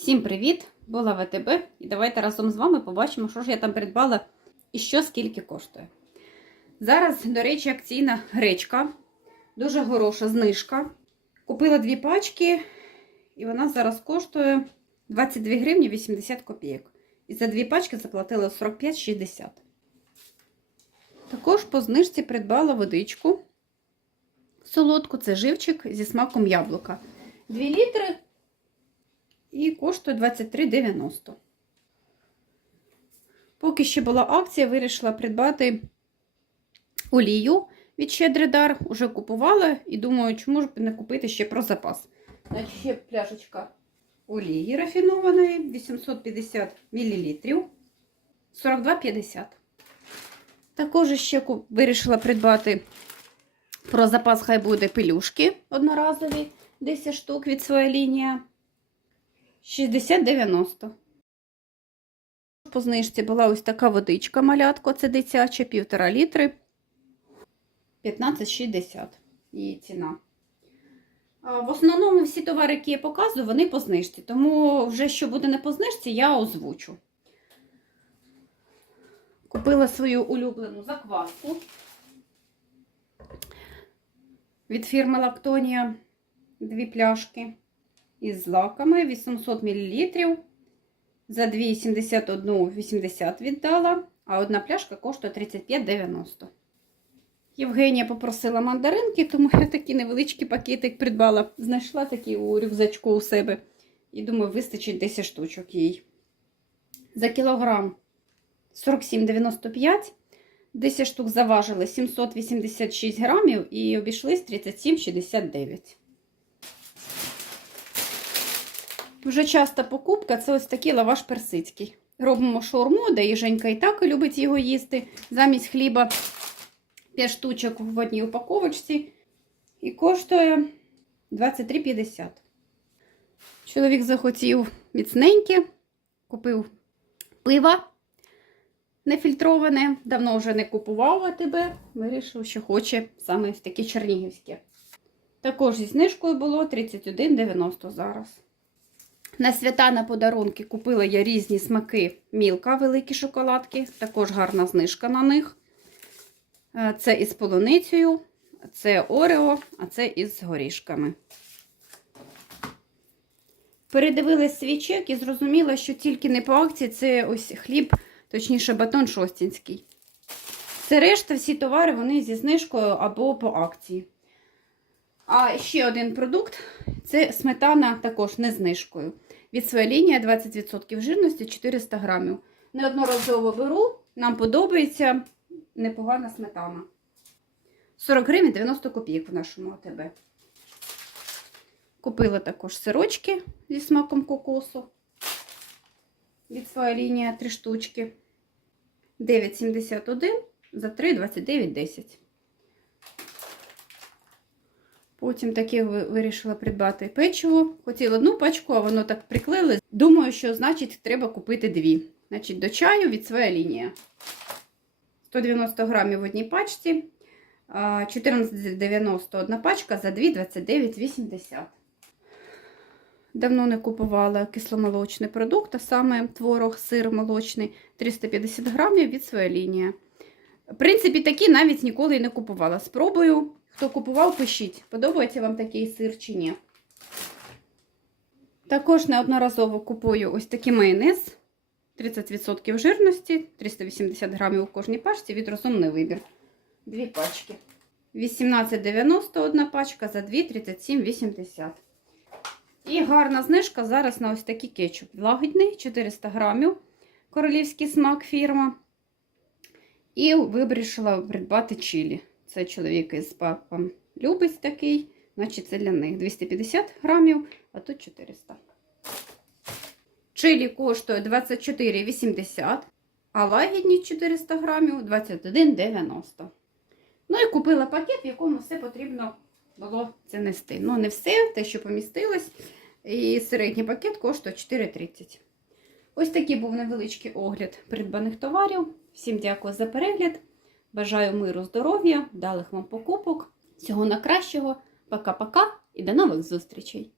Всім привіт! Була ВТБ і давайте разом з вами побачимо, що ж я там придбала і що скільки коштує. Зараз, до речі, акційна гречка, дуже хороша знижка. Купила дві пачки, і вона зараз коштує 22 гривні 80 копійок. І за дві пачки заплатила 45,60. Також по знижці придбала водичку. Солодку це живчик зі смаком яблука. 2 літри і коштує 23,90. Поки ще була акція, вирішила придбати олію від Щедридар. Уже купувала і думаю, чому ж не купити ще про запас. Значить, ще пляшечка олії рафінованої 850 мл 42,50. Також ще вирішила придбати про запас, хай буде пелюшки одноразові, 10 штук від своя лінія. 60,90. По знижці була ось така водичка малятко, це дитяча, півтора літри. 15,60 її ціна. В основному всі товари, які я показую, вони по знижці. Тому вже що буде не по знижці, я озвучу. Купила свою улюблену закваску від фірми Лактонія. Дві пляшки із злаками 800 мл. За 2,71,80 віддала, а одна пляшка коштує 35,90. Євгенія попросила мандаринки, тому я такий невеличкий пакетик придбала. Знайшла такий у рюкзачку у себе. І думаю, вистачить 10 штучок їй. За кілограм 47,95. 10 штук заважили 786 грамів і обійшлись 37,69. Вже часта покупка це ось такий лаваш персидський. Робимо шаурму, де їженька і так любить його їсти. Замість хліба 5 штучок в одній упаковочці. І коштує 23,50. Чоловік захотів міцненьке, купив пиво нефільтроване. Давно вже не купував АТБ. Вирішив, що хоче саме таке чернігівське. Також зі знижкою було 31,90 зараз. На свята на подарунки купила я різні смаки мілка, великі шоколадки. Також гарна знижка на них. Це із полуницею, це Орео, а це із горішками. Передивилась свій і зрозуміла, що тільки не по акції це ось хліб, точніше, батон шостінський. Це решта, всі товари, вони зі знижкою або по акції. А ще один продукт це сметана також не знижкою. Від своя лінія 20% жирності 400 грамів. Неодноразово беру, нам подобається непогана сметана. 40 гривень 90 копійок в нашому АТБ. Купила також сирочки зі смаком кокосу. Від своя лінія 3 штучки. 9,71 за 3,29,10. Потім таке вирішила придбати печиво. Хотіла одну пачку, а воно так приклеїло. Думаю, що, значить, треба купити дві. Значить, до чаю від своя лінія. 190 грамів в одній пачці. 14,90 одна пачка за 2,29,80. Давно не купувала кисломолочний продукт, а саме творог, сир молочний 350 грамів від своя лінія. В принципі, такі навіть ніколи не купувала. Спробую. Хто купував, пишіть, подобається вам такий сир чи ні. Також неодноразово купую ось такий майонез. 30% жирності, 380 грамів у кожній пачці від розумний вибір. Дві пачки. 18,90 одна пачка за 2,37,80. І гарна знижка зараз на ось такий кетчуп. Лагідний, 400 грамів. Королівський смак фірма. І вирішила придбати чилі. Це чоловік із папом любить такий, значить це для них 250 грамів, а тут 400. Чилі коштує 24,80, а лагідні 400 грамів 21,90. Ну і купила пакет, в якому все потрібно було це нести. Ну, не все, те, що помістилось. І середній пакет коштує 4,30. Ось такий був невеличкий огляд придбаних товарів. Всім дякую за перегляд. Бажаю миру, здоров'я, вдалих вам покупок. Всього найкращого. Пока-пока і до нових зустрічей!